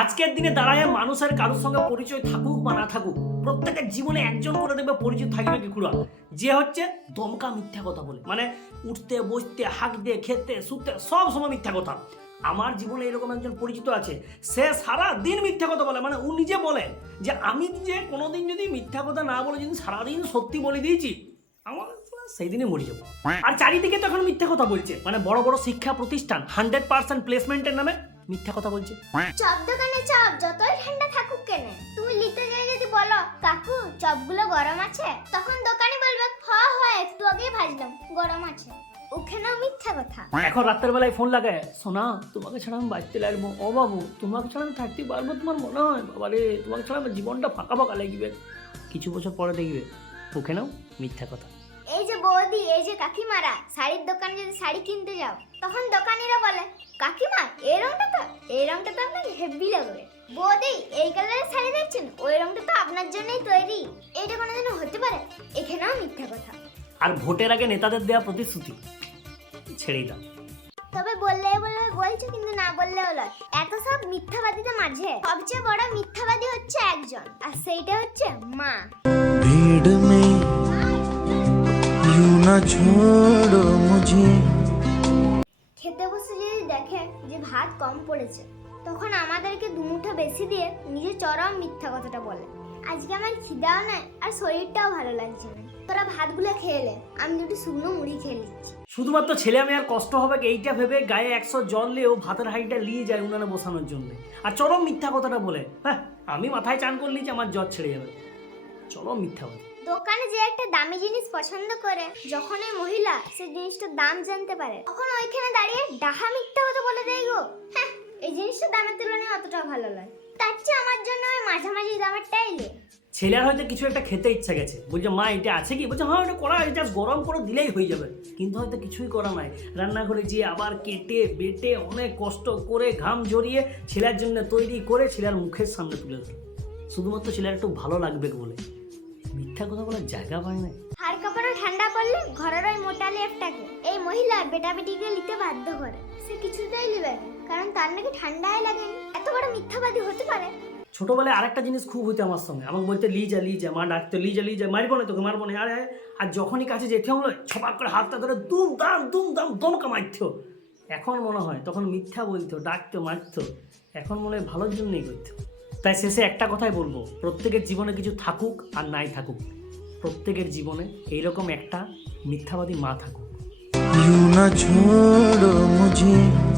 আজকের দিনে দাঁড়ায় মানুষের কারোর সঙ্গে পরিচয় থাকুক বা না থাকুক, প্রত্যেকের জীবনে একজন করে দেখবে পরিচয় থাকবে কি খুড়া যে হচ্ছে দমকা মিথ্যা কথা বলে। মানে উঠতে, বসতে হাঁকতে খেতে, শুতে, সব সময় মিথ্যা কথা। আমার জীবনে এরকম একজন পরিচিত আছে, সে সারা দিন মিথ্যা কথা বলে। মানে ও নিজে বলে যে, আমি যে কোনোদিন যদি মিথ্যা কথা না বলে, যদি সারাদিন সত্যি বলে দিয়েছি, আমার সেই দিনে মরে যাব। আর চারিদিকে তো এখন মিথ্যা কথা বলছে। মানে বড় বড় শিক্ষা প্রতিষ্ঠান হান্ড্রেড পার্সেন্ট প্লেসমেন্টের নামে মিথ্যা কথা বলছে। চপ দোকানে চপ যতই ঠান্ডা থাকুক কেন। তুমি নিতে যাই যদি বলো কাকু চপগুলো গরম আছে? তখন দোকানি বলবে হ হ একটু আগেই ভাজলাম গরম আছে। মিথ্যা কথা। এখন রাতের বেলায় ফোন লাগায় সোনা তোমাকে ছাড়া আমি বাঁচতে লাগবো। ও বাবু তোমাকে ছাড়া আমি থাকতে পারব তোমার মনে হয়? বাবা রে তোমাকে ছাড়া আমার জীবনটা ফাঁকা ফাঁকা লাগবে। কিছু বছর পরে দেখবে। ওখানেও মিথ্যা কথা। এই যে বৌদি এই যে কাকিমারা শাড়ির দোকানে যদি শাড়ি কিনতে যাও তখন দোকানিরা বলে কাকিমা এই রংটা তো এই রংটা তো আপনাকে হেভি লাগবে বৌদি এই কালারের শাড়ি দেখছেন ওই রংটা তো আপনার জন্যই তৈরি এইটা কোনোদিনও হতে পারে এখানেও মিথ্যা কথা আর ভোটের আগে নেতাদের দেওয়া প্রতিশ্রুতি ছেড়েই দাও তবে বললে বললে বলছো কিন্তু না বললেও লয় এত সব মিথ্যাবাদীদের মাঝে সবচেয়ে বড় মিথ্যাবাদী হচ্ছে একজন আর সেইটা হচ্ছে মা भीड़ में यूं न छोड़ो मुझे খেতে বসে যদি দেখে যে ভাত কম পড়েছে, তখন আমাদেরকে দুমুঠো বেশি দিয়ে নিজে চরম মিথ্যা কথাটা বলে। আজকে আমার খিদাও নাই আর শরীরটাও ভালো লাগছে না। তোরা ভাতগুলো খেয়ে নে, আমি দুটো শুকনো মুড়ি খেয়ে নিচ্ছি। শুধুমাত্র ছেলে মেয়ের কষ্ট হবে এইটা ভেবে গায়ে একশো জল নিয়েও ভাতের হাঁড়িটা নিয়ে যায় উনানে বসানোর জন্য। আর চরম মিথ্যা কথাটা বলে। হ্যাঁ আমি মাথায় চান করে নিয়েছি আমার জ্বর ছেড়ে যাবে। চরম মিথ্যা কথা। দোকানে যে একটা দামি জিনিস পছন্দ করে, যখন এই মহিলা সেই জিনিসটার দাম জানতে পারে, তখন ওইখানে দাঁড়িয়ে ডাহা মিথ্যা কথা বলে দেয় গো। হ্যাঁ এই জিনিসটার দামের তুলনায় অতটা ভালো নয়। তার চেয়ে আমার জন্য ওই মাঝামাঝি দামেরটাই নে ছেলের হয়তো কিছু একটা খেতে ইচ্ছা গেছে। বলছে, মা, এটা আছে কি? বলছে হ্যাঁ এটা করা আছে জাস্ট গরম করে দিলেই হয়ে যাবে। কিন্তু হয়তো কিছুই করা নাই। রান্নাঘরে গিয়ে আবার কেটে, বেটে, অনেক কষ্ট করে ঘাম ঝরিয়ে ছেলের জন্য তৈরি করে ছেলের মুখের সামনে তুলে দিল শুধুমাত্র ছেলের একটু ভালো লাগবে বলে। মিথ্যা কথা বলার জায়গা পায় না হাড় কাপড় ঠান্ডা পড়লে ঘরের ওই মোটা লেপটাকে এই মহিলা বেটা বেটিকে নিতে বাধ্য করে। সে কিছুতেই নেবে কারণ তার নাকি ঠান্ডাই লাগে এত বড় মিথ্যাবাদী হতে পারে? ছোটবেলায় আরেকটা জিনিস খুব হইতো আমার সঙ্গে। আমাকে বলতে লি যা লি যা মা ডাকতে লি যা লি যা মারবো না তোকে মারবো না। আরে আর যখনই কাছে যেতে হলো ছপাক করে হাতটা ধরে দুম দাম দুম দাম দমকা মারতো। এখন মনে হয় তখন মিথ্যা বলতো ডাকতো মারতো। এখন মনে হয় ভালোর জন্যই করতো। তাই শেষে একটা কথাই বলব, প্রত্যেকের জীবনে কিছু থাকুক আর নাই থাকুক। প্রত্যেকের জীবনে এইরকম একটা মিথ্যাবাদী মা থাকুক। মুঝে।